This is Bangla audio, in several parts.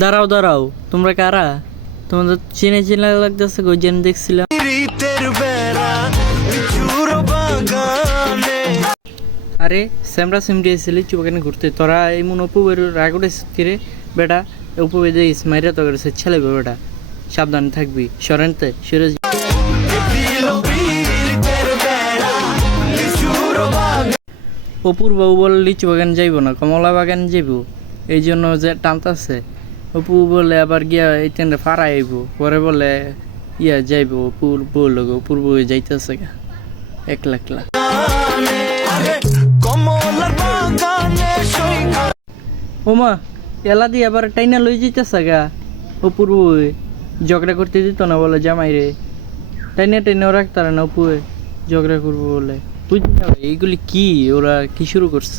দাঁড়াও দাঁড়াও, তোমরা কারা? তোমাদের চিনে চিনে লাগতেছে, গইজেন দেখছিলাম। আরে স্যামরা সিমরি এসেছিলি চুপাকানে ঘুরতে, তোরা এই মন অপুবের রাগ উঠেছিস কিরে বেটা? অপুবে দেখিস মাইরা তো করেছে ছেলে বেটা, সাবধানে থাকবি। সরেনতে সরে অপুর বউ বলে লিচু বাগান যাইব না, কমলা বাগান যাইব, এই জন্য যে টানতাছে। অপু বলে আবার গিয়া এই ট্রেনটা ফাড়া আইব, পরে বলে ইয়া যাইব অপুর বউ লোক, অপুর বউ যাইতেছে গা একলা একলা। ওমা এলা দিয়ে আবার টাইনা লই যাইতেছে গা অপুর বউ, ঝগড়া করতে দিত না বলে জামাই রে, টাইনা টাইনাও রাখতারে না অপুয়ে, ঝগড়া করবো বলে। বুঝলি না এইগুলি কি, ওরা কি শুরু করছে?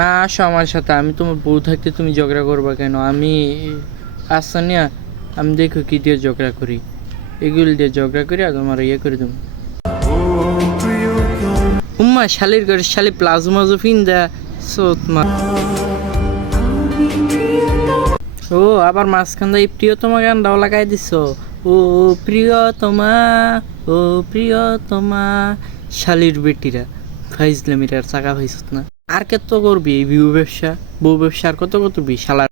না আসো আমার সাথে, আমি তোমার বউ থাকতে তুমি ঝগড়া করবা কেন? আমি আসা নিয়া আমি দেখো কি দিয়ে ঝগড়া করি, এগুলি দিয়ে ঝগড়া করি আর তোমার ইয়ে করে দেবো। উম্মা শালির করে শালি প্লাজমা জফিন দা সোতমা। ও আবার মাঝখান দিয়ে প্রিয়তমা গানটাও লাগাই দিছ। ও প্রিয়তমা, ও প্রিয়তমা, শালির বেটিরা ফাইজলামিরার চাকা ফাইছত না। আর কত করবি এই বউ ব্যবসা আর কত করবি শালা।